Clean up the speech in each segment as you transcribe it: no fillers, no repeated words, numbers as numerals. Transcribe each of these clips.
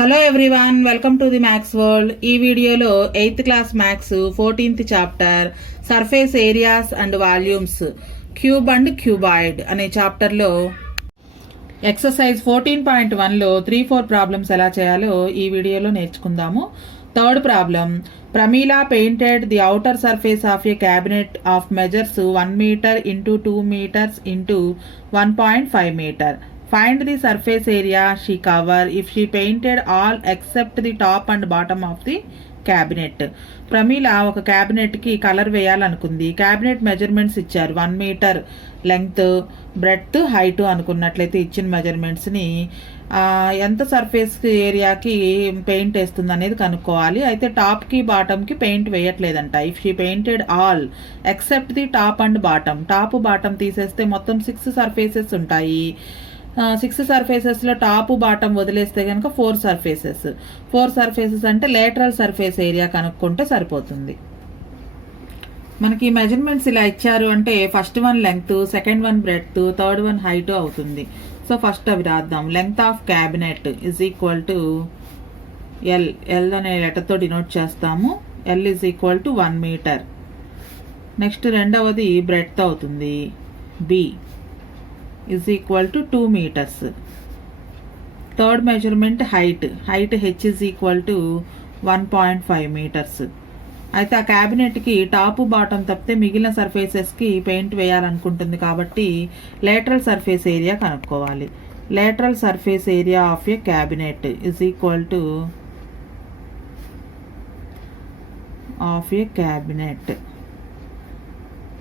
Hello everyone, welcome to the maths world. ఈ వీడియోలో 8th class maths 14th chapter surface areas and volumes cube and cuboid అనే చాప్టర్లో exercise 14.1లో 3-4 problems ఎలా చేయాలో ఈ వీడియోలో నేర్చుకుందాము. Third problem, Pramila painted the outer surface of A cabinet of measures 1 meter into 2 meters into 1.5 meter. Find the surface area she cover if she painted all except the top and bottom of the cabinet. Pramila ఒక క్యాబినెట్కి colour వేయాలనుకుంది. Cabinet measurements ఇచ్చారు, 1 meter length, breadth, height అనుకున్నట్లయితే ఇచ్చిన మెజర్మెంట్స్ని ఎంత surface ఏరియాకి paint వేస్తుంది అనేది కనుక్కోవాలి. అయితే టాప్కి బాటమ్కి పెయింట్ వేయట్లేదంట. If she painted all except the top and bottom, top bottom తీసేస్తే మొత్తం 6 సర్ఫేసెస్ ఉంటాయి. 6 సర్ఫేసెస్లో టాప్ బాటమ్ వదిలేస్తే కనుక 4 సర్ఫేసెస్ అంటే లేటరల్ సర్ఫేస్ ఏరియా కనుక్కుంటే సరిపోతుంది. మనకి మెజర్మెంట్స్ ఇలా ఇచ్చారు అంటే first one length, second one breadth, third one height అవుతుంది. సో ఫస్ట్ అవి రాద్దాం. Length of cabinet is equal to L అనే లెటర్తో డినోట్ చేస్తాము. L is equal to 1 meter. Next రెండవది బ్రెడ్త్ అవుతుంది, B is equal to 2 meters. Third measurement height H is equal to 1.5 meters. అయితే ఆ క్యాబినెట్కి టాప్ బాటమ్ తప్పితే మిగిలిన సర్ఫేసెస్కి పెయింట్ వేయాలనుకుంటుంది కాబట్టి లేటరల్ సర్ఫేస్ ఏరియా కనుక్కోవాలి. Lateral surface area of A cabinet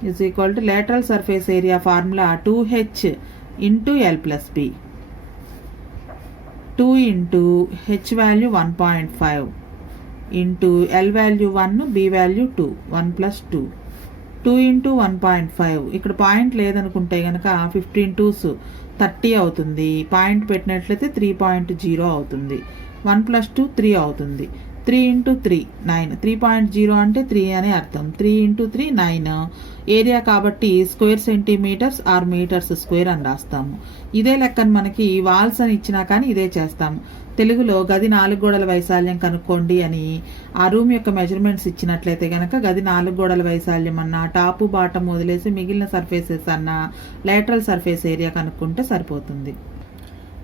is equal to lateral surface area formula 2h into L plus B. 2 into h value 1.5 into L value 1, B value 2, 1 plus 2. 2 into 1.5, ఇక్కడ point లేదనుకుంటే కనుక 15 2s 30 అవుతుంది. Point పెట్టినట్లయితే 3.0 అవుతుంది. 1 plus 2 3 అవుతుంది. 3 into 3 9, 3.0 అంటే 3 అని అర్థం. 3 into 3 9 ఏరియా కాబట్టి square centimetres or metres square అని రాస్తాము. ఇదే లెక్కను మనకి వాల్స్ అని ఇచ్చినా కానీ ఇదే చేస్తాము. తెలుగులో గది 4 గోడల వైశాల్యం కనుక్కోండి అని ఆ రూమ్ యొక్క మెజర్మెంట్స్ ఇచ్చినట్లయితే కనుక గది 4 గోడల వైశాల్యం అన్నా, టాపు బాటమ్ వదిలేసి మిగిలిన సర్ఫేసెస్ అన్నా లేటరల్ సర్ఫేస్ ఏరియా కనుక్కుంటే సరిపోతుంది.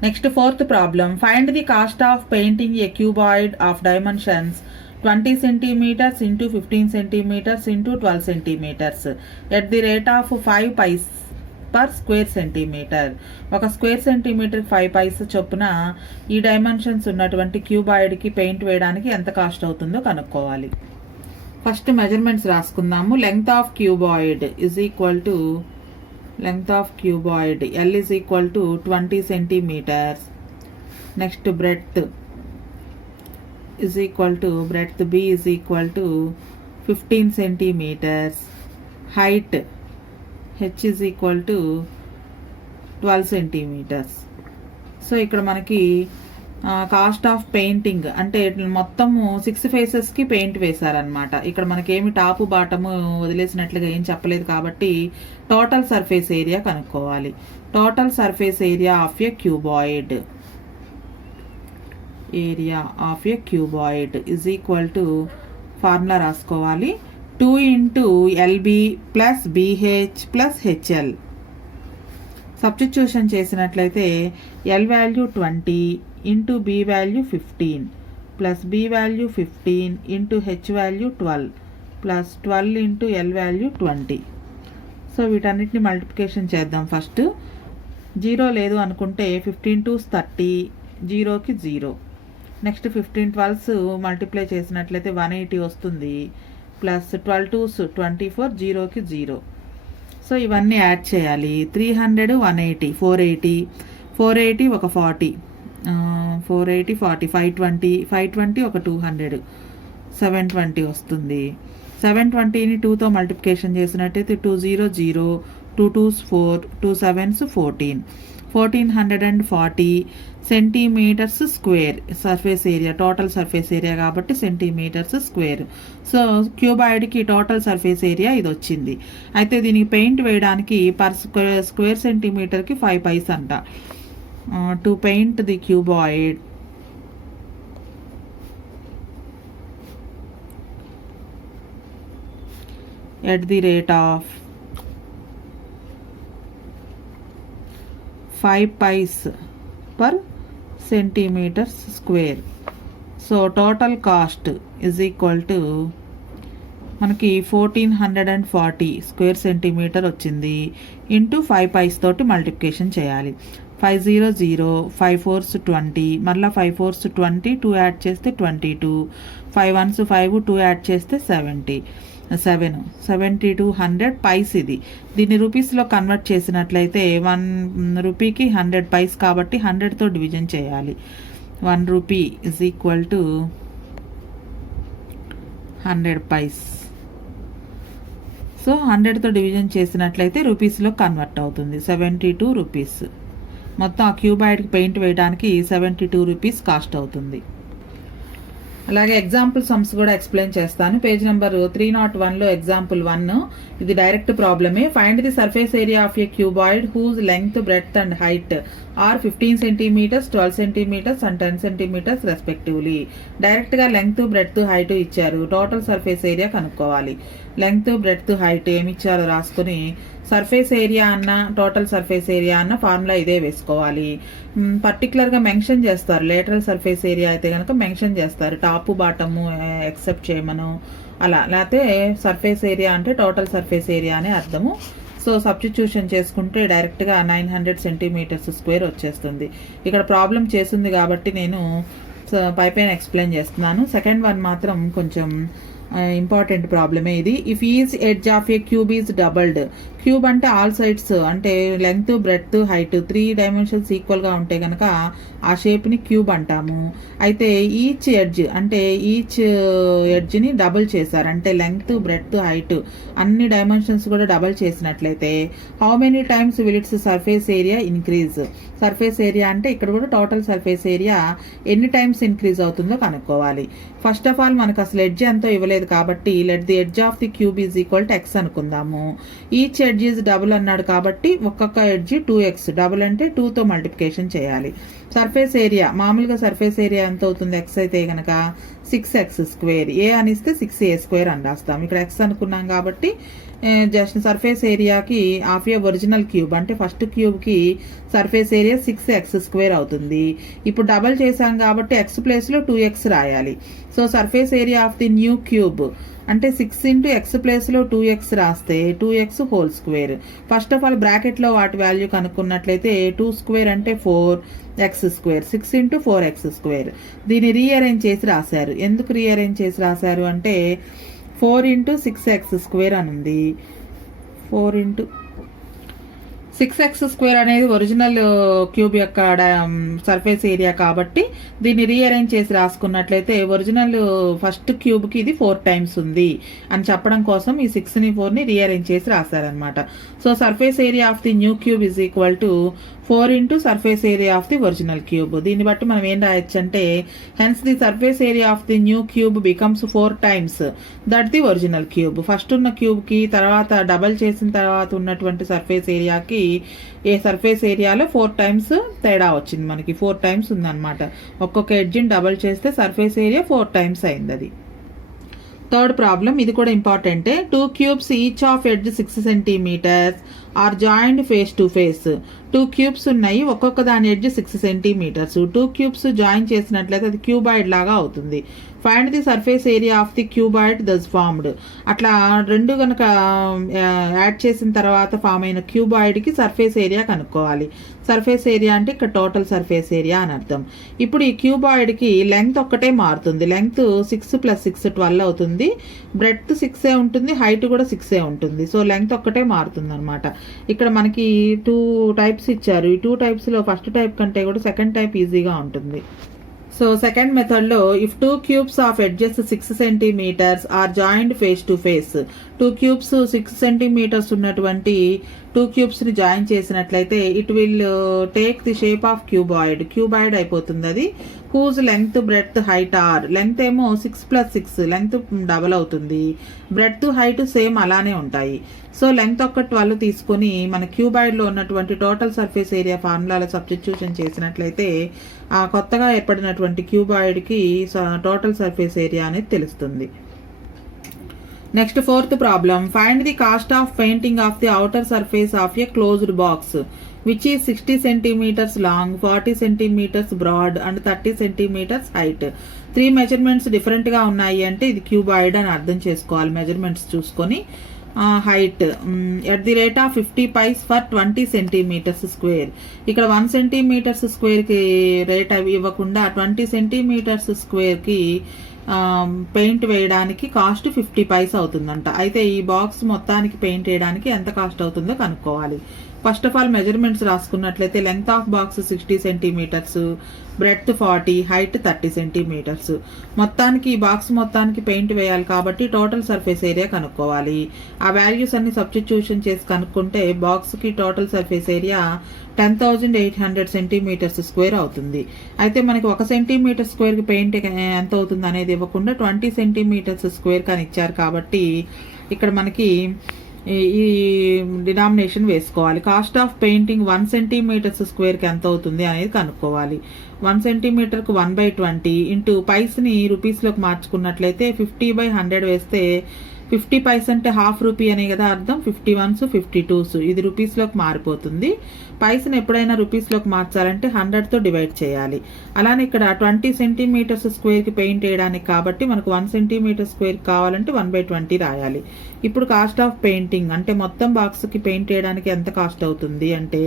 Next fourth problem, find the cost of painting A cuboid of dimensions 20 centimeters into 15 centimeters into 12 centimeters at the rate of 5 paise per square centimeter. ఒక square centimetre 5 paise చొప్పున ఈ dimensions ఉన్నటువంటి క్యూబాయిడ్కి paint వేయడానికి ఎంత cost అవుతుందో కనుక్కోవాలి. First measurements రాసుకుందాము. Length of cuboid is equal to L is equal to 20 centimeters. Next breadth is equal to B is equal to 15 centimeters. Height H is equal to 12 centimeters. So ఇక్కడ మనకి cost of painting అంటే మొత్తము 6 ఫేసెస్కి paint వేశారనమాట. ఇక్కడ మనకేమి top bottom వదిలేసినట్లుగా ఏం చెప్పలేదు కాబట్టి total surface area కనుక్కోవాలి. Total surface area of a cuboid is equal to formula రాసుకోవాలి. 2 into LB plus BH plus HL. Substitution చేసినట్లయితే L value 20 into B value 15 plus B value 15 into H value 12 plus 12 into L value 20. So వీటన్నిటిని multiplication చేద్దాం. First 0 లేదు అనుకుంటే 15 2s 30, 0కి 0. Next 15 12s multiply చేసినట్లయితే 180 వస్తుంది. Plus 12 2s 24, 0కి 0. So ఇవన్నీ యాడ్ చేయాలి. 300 180 480 ఒక 40, 480 40 520 ఒక 200 720 వస్తుంది. 720ని 2తో మల్టిప్లికేషన్ చేసినట్టయితే 2 0 0, 2 2s 4, 2 7s 14, 1440 centimetres square surface area. Total surface area కాబట్టి సెంటీమీటర్స్ స్క్వేర్. సో క్యూబాయిడ్కి టోటల్ సర్ఫేస్ ఏరియా ఇది వచ్చింది. అయితే దీనికి పెయింట్ వేయడానికి పర్ స్క్వేర్ సెంటీమీటర్కి 5 paise అంట. To paint the cuboid at the rate of 5 pies per centimeter square. So total cost is equal to మనకి 1440 స్క్వేర్ సెంటీమీటర్ వచ్చింది. ఇంటూ 5 pies తోటి మల్టిప్లికేషన్ చేయాలి. 5 0 0, 5 4s 20, మళ్ళీ 5 4s 20, 2 యాడ్ చేస్తే 22, 5 1s 5, 2 యాడ్ చేస్తే 7200 vice. దీన్ని రూపీస్లో కన్వర్ట్ చేసినట్లయితే 1 రూపీకి 100 పైస్ కాబట్టి 100తో డివిజన్ చేయాలి. 1 rupee is equal to 100 paise. So 100తో డివిజన్ చేసినట్లయితే రూపీస్లో కన్వర్ట్ అవుతుంది. 72 రూపీస్. మొత్తం ఆ క్యూబాయిడ్కి పెయింట్ వేయడానికి 72 రూపీస్ కాస్ట్ అవుతుంది. అలాగే ఎగ్జాంపుల్ సమ్స్ కూడా ఎక్స్ప్లెయిన్ చేస్తాను. పేజ్ నెంబర్ 301లో ఎగ్జాంపుల్ 1 ఇది డైరెక్ట్ ప్రాబ్లమే. Find the surface area of a cuboid whose length, breadth and height are 15 centimetres, 12 centimetres and 10 centimetres respectively. డైరెక్ట్గా లెంగ్త్, బ్రెడ్త్, హైట్ ఇచ్చారు. టోటల్ సర్ఫేస్ ఏరియా కనుక్కోవాలి. Length, breadth, height ఏమి ఇచ్చారో రాసుకుని surface area అన్న total surface area అన్న formula ఇదే వేసుకోవాలి. పర్టికులర్గా మెన్షన్ చేస్తారు. లేటరల్ సర్ఫేస్ ఏరియా అయితే కనుక మెన్షన్ చేస్తారు, టాప్ బాటము ఎక్సెప్ట్ చేయమను అలా. లేకపోతే సర్ఫేస్ ఏరియా అంటే టోటల్ సర్ఫేస్ ఏరియా అనే అర్థము. సో సబ్స్టిట్యూషన్ చేసుకుంటే డైరెక్ట్గా 900 సెంటీమీటర్స్ స్క్వేర్ వచ్చేస్తుంది. ఇక్కడ ప్రాబ్లం చేస్తుంది కాబట్టి నేను పైన ఎక్స్ప్లెయిన్ చేస్తున్నాను. సెకండ్ వన్ మాత్రం కొంచెం ఇంపార్టెంట్ ప్రాబ్లమే ఇది. If is edge of A cube is doubled. Cube అంటే ఆల్ సైడ్స్ అంటే లెంగ్త్, బ్రెడ్త్, హైట్ 3 డైమెన్షన్స్ ఈక్వల్గా ఉంటే కనుక ఆ షేప్ని క్యూబ్ అంటాము. అయితే ఈచ్ ఎడ్జ్ అంటే ఈచ్ ఎడ్జ్ని డబుల్ చేశారు అంటే లెంగ్త్, బ్రెడ్త్, హైట్ అన్ని డైమెన్షన్స్ కూడా డబుల్ చేసినట్లయితే how many times will it's surface area increase. Surface area అంటే ఇక్కడ కూడా టోటల్ సర్ఫేస్ ఏరియా ఎన్ని టైమ్స్ ఇంక్రీజ్ అవుతుందో కనుక్కోవాలి. ఫస్ట్ ఆఫ్ ఆల్ మనకు అసలు ఎడ్జ్ ఎంతో ఇవ్వలేదు కాబట్టి let the edge of the cube is equal to X అనుకుందాము. ఈచ్ ఎడ్జ్ ఈజ్ డబుల్ అన్నాడు కాబట్టి ఒక్కొక్క ఎడ్జ్ 2x, డబుల్ అంటే 2తో మల్టిప్లికేషన్ చేయాలి. సర్ఫేస్ ఏరియా మామూలుగా సర్ఫేస్ ఏరియా ఎంత అవుతుంది ఎక్స్ అయితే కనుక 6x స్క్వేర్. ఏ అనిస్తే 6a² అని రాస్తాం. ఇక్కడ ఎక్స్ అనుకున్నాం కాబట్టి జస్ట్ సర్ఫేస్ ఏరియాకి ఆఫ్ ఏ ఒరిజినల్ క్యూబ్ అంటే ఫస్ట్ క్యూబ్కి సర్ఫేస్ ఏరియా 6x² అవుతుంది. ఇప్పుడు డబల్ చేశాం కాబట్టి ఎక్స్ ప్లేస్లో 2x రాయాలి. So surface area of the new cube అంటే 6 ఇంటూ ఎక్స్ ప్లేస్లో 2x రాస్తే 2x whole square. First of all బ్రాకెట్లో వాటి వాల్యూ కనుక్కున్నట్లయితే 2 స్క్వేర్ అంటే 4x², 6 ఇంటూ 4x². దీన్ని రీఅరేంజ్ చేసి రాశారు. ఎందుకు రీఅరేంజ్ చేసి రాశారు అంటే 4 ఇంటూ 6x² అని ఉంది. 4 ఇంటూ 6x² అనేది ఒరిజినల్ క్యూబ్ యొక్క సర్ఫేస్ ఏరియా కాబట్టి దీన్ని రీఅరేంజ్ చేసి రాసుకున్నట్లయితే ఒరిజినల్ ఫస్ట్ క్యూబ్కి ఇది 4 టైమ్స్ ఉంది అని చెప్పడం కోసం ఈ 6ని 4ని రీఅరేంజ్ చేసి రాశారనమాట. So surface area of the new cube is equal to 4 into surface area of the original cube. దీన్ని బట్టి మనం ఏం రాయొచ్చు అంటే hence the surface area of the new cube becomes 4 times that the original cube. First ఉన్న క్యూబ్కి తర్వాత double చేసిన తర్వాత ఉన్నటువంటి సర్ఫేస్ ఏరియాకి ఏ సర్ఫేస్ ఏరియాలో 4 టైమ్స్ తేడా వచ్చింది. మనకి 4 టైమ్స్ ఉందన్నమాట. ఒక్కొక్క ఎడ్జిని డబల్ చేస్తే సర్ఫేస్ ఏరియా 4 టైమ్స్ అయింది అది. థర్డ్ ప్రాబ్లం ఇది కూడా ఇంపార్టెంటే. 2 cubes each of edge 6 centimetres are joined face to face. 2 cubes ఉన్నాయి, ఒక్కొక్క దాని ఎడ్జ్ 6 సెంటీమీటర్స్. 2 క్యూబ్స్ జాయిన్ చేసినట్లయితే అది క్యూబాయిడ్ లాగా అవుతుంది. Find the surface area of the cuboid thus formed. అట్లా రెండు కనుక యాడ్ చేసిన తర్వాత ఫామ్ అయిన క్యూబాయిడ్కి సర్ఫేస్ ఏరియా కనుక్కోవాలి. సర్ఫేస్ ఏరియా అంటే ఇక్కడ టోటల్ సర్ఫేస్ ఏరియా అని అర్థం. ఇప్పుడు ఈ క్యూబాయిడ్కి లెంగ్త్ ఒక్కటే మారుతుంది. లెంగ్త్ 6 + 6 12 అవుతుంది. బ్రెడ్త్ 6 ఉంటుంది, హైట్ కూడా 6 ఉంటుంది. సో లెంగ్త్ ఒక్కటే మారుతుంది అనమాట. ఇక్కడ మనకి 2 టైప్స్ ఇచ్చారు. ఈ 2 టైప్స్లో ఫస్ట్ టైప్ కంటే కూడా సెకండ్ టైప్ ఈజీగా ఉంటుంది. సో సెకండ్ మెథడ్లో if 2 cubes of edges 6 centimetres are joined face to face. 2 cubes 6 centimetres ఉన్నటువంటి 2 క్యూబ్స్ని జాయిన్ చేసినట్లయితే it will take the shape of cuboid అయిపోతుంది అది. Whose length, breadth, height are. Length ఏమో 6 + 6 లెంగ్త్ డబల్ అవుతుంది. బ్రెడ్త్, హైట్ సేమ్ అలానే ఉంటాయి. So length ఒక్క 12 తీసుకొని మన క్యూబాయిడ్లో ఉన్నటువంటి టోటల్ సర్ఫేస్ ఏరియా ఫార్ములాలో సబ్స్టిట్యూషన్ చేసినట్లయితే ఆ కొత్తగా ఏర్పడినటువంటి క్యూబాయిడ్కి టోటల్ సర్ఫేస్ ఏరియా అనేది తెలుస్తుంది. Next fourth problem, find the cost of painting of the outer surface of a closed box which is 60 centimeters long, 40 centimeters broad and 30 centimeters height. 3 measurements different గా ఉన్నాయి అంటే ఇది క్యూబాయిడ్ అని అర్థం చేసుకోవాలి. Measurements చూసుకొని height at the rate of 50 paise for 20 centimeters square. ఇక్కడ 1 centimeters square కి రేట్ అవి ఇవ్వకుండా 20 centimeters స్క్వేర్ కి పెయింట్ వేయడానికి కాస్ట్ 50 పైస్ అవుతుందంట. అయితే ఈ బాక్స్ మొత్తానికి పెయింట్ వేయడానికి ఎంత కాస్ట్ అవుతుందో కనుక్కోవాలి. ఫస్ట్ ఆఫ్ ఆల్ మెజర్మెంట్స్ రాసుకున్నట్లయితే length of box 60 centimeters, breadth 40, height 30 centimeters. మొత్తానికి ఈ బాక్స్ మొత్తానికి పెయింట్ వేయాలి కాబట్టి టోటల్ సర్ఫేస్ ఏరియా కనుక్కోవాలి. ఆ వాల్యూస్ అన్ని సబ్స్టిట్యూషన్ చేసి కనుక్కుంటే బాక్స్కి total surface area 10,800 centimeters square అవుతుంది. అయితే మనకి 1 centimeter స్క్వేర్కి పెయింట్ ఎంత అవుతుంది అనేది ఇవ్వకుండా 20 centimeters స్క్వేర్ అని ఇచ్చారు కాబట్టి ఇక్కడ మనకి ఈ డినామినేషన్ వేసుకోవాలి. కాస్ట్ ఆఫ్ పెయింటింగ్ 1 centimeters స్క్వేర్కి ఎంత అవుతుంది అనేది కనుక్కోవాలి. 1 centimeterకు 1/20 ఇంటూ పైస్ని రూపీస్లోకి మార్చుకున్నట్లయితే 50/100 వేస్తే 50 పైస్ అంటే ½ రూపీ అనే కదా అర్థం. 51s 52s ఇది రూపీస్లోకి మారిపోతుంది. పైస్ని ఎప్పుడైనా రూపీస్లోకి మార్చాలంటే 100తో డివైడ్ చేయాలి. అలానే ఇక్కడ 20 centimeters స్క్వేర్కి పెయింట్ వేయడానికి కాబట్టి మనకు 1 centimeter స్క్వేర్కి కావాలంటే 1/20 రాయాలి. ఇప్పుడు కాస్ట్ ఆఫ్ పెయింటింగ్ అంటే మొత్తం బాక్స్కి పెయింట్ వేయడానికి ఎంత కాస్ట్ అవుతుంది అంటే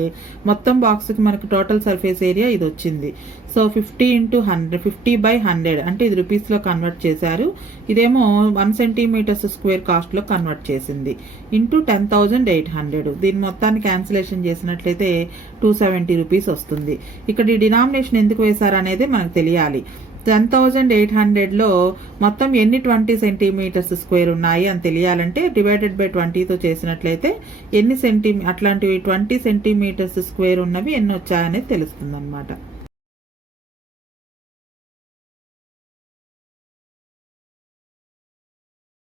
మొత్తం బాక్స్కి మనకు టోటల్ సర్ఫేస్ ఏరియా ఇది వచ్చింది. సో 50 × 100 50/100 అంటే ఇది రూపీస్లో కన్వర్ట్ చేశారు. ఇదేమో 1 centimeter స్క్వేర్ కాస్ట్లో కన్వర్ట్ చేసింది ఇంటూ 10,800. దీని మొత్తాన్ని క్యాన్సిలేషన్ చేసినట్లయితే 270 రూపీస్ వస్తుంది. ఇక్కడ ఈ డినామినేషన్ ఎందుకు వేశారు అనేది మనకు తెలియాలి. 10,800లో మొత్తం ఎన్ని 20 centimeters స్క్వేర్ ఉన్నాయి అని తెలియాలంటే డివైడెడ్ బై 20తో చేసినట్లయితే ఎన్ని అట్లాంటివి 20 centimeters స్క్వేర్ ఉన్నవి ఎన్ని వచ్చాయనేది తెలుస్తుంది అనమాట.